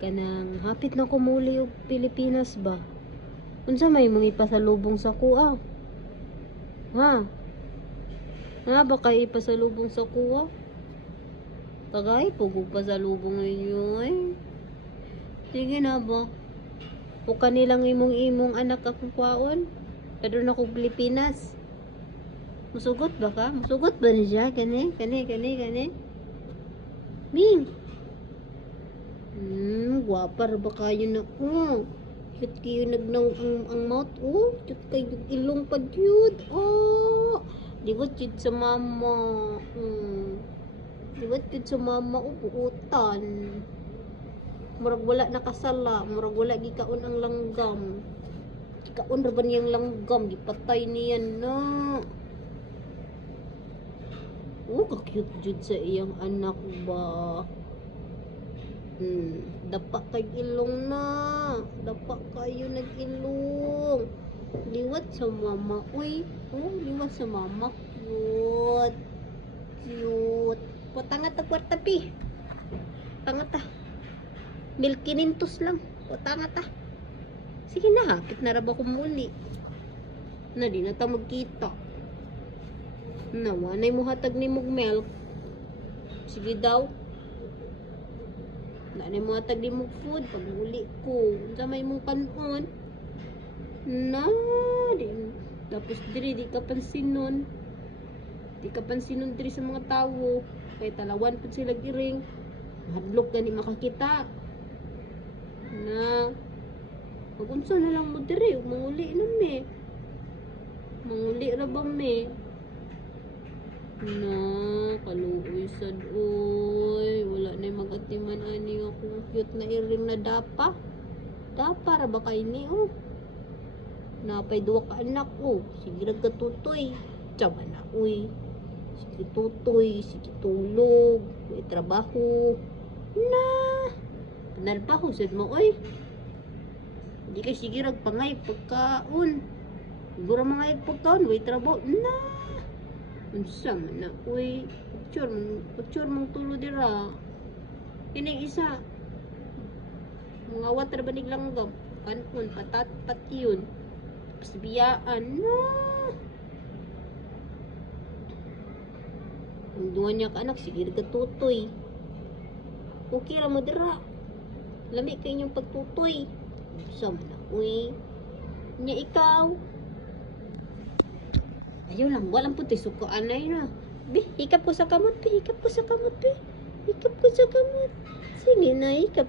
Kanang hapit na kumuli og Pilipinas ba? Unsa may mga ipasalubong sa kuha? Ha? Ha ba kay ipasalubong sa kuha? Tagay pugog pasalubong ninyo ay. Sige na ba? O kanilang imong anak akong kwaon? Kadto na ko Pilipinas. Musugot ba ka? Musugot ba ni siya? Kani? Ming! Gwapa ra ba kayo na? Cute kayo nagnaw ang mouth. Cute kayo ilong pa cute. Di ba cute sa mama? Di ba cute sa mama? Buutan. Murag wala nakasala. Murag wala gikaon ang langgam. Gikaon ra ba niyang langgam? Gipatay niyan na. Ka-cute jud sa iyang anak ba? Dapa kay ilong na. Dapa kayo nag-ilong. Liwat sa mama. Uy. Liwat sa mama. Cute. Cute. Potanga ta kwarta pi. Tanga ta. 1,500 lang. Potanga ta. Sige na, hapit na ra ba kumuli. Na di na ta magkita. Nawanay mo hatag ni mog milk. Sige daw. Nanay mo hatag ni mog food pag muli ko. Unsa may mong kanon? Na, tapos diri di ka pansinon. Di ka pansinon diri sa mga tawo. Kay talawan pud sila giring. Hadlok gani makakita. Na, magunsa na lang mo diri, manguli na me. Manguli ra ba me? Na, kaluoy sad oy. Wala na mag-atiman ani akong cute na iring na dapa. Dapa ra ba kay ni Napay duwa ka anak Sige ra ka tutoy. Tama na uy. Sige tutoy, sige tulog. May trabaho. Na. Panalbaho sad mo oy. Di kay sige ra pangay pagkaon. Siguro mga pagkaon, way trabaho. Na. Unsa man na uy. Picture mong tulo dira. Ini isa. Mga water banig langgam. Kanon, patat yun. Tapos biyaan. Na. Ang duwa niya ka anak, sige ka tutoy. Okay ra mo dira. Lami kay inyong pagtutoy. Unsa man na uy. Nya ikaw. Ayaw lang, walang puti suko anay na. Hikap ko sa kamot, Hikap ko sa kamot. Sige na, hikap.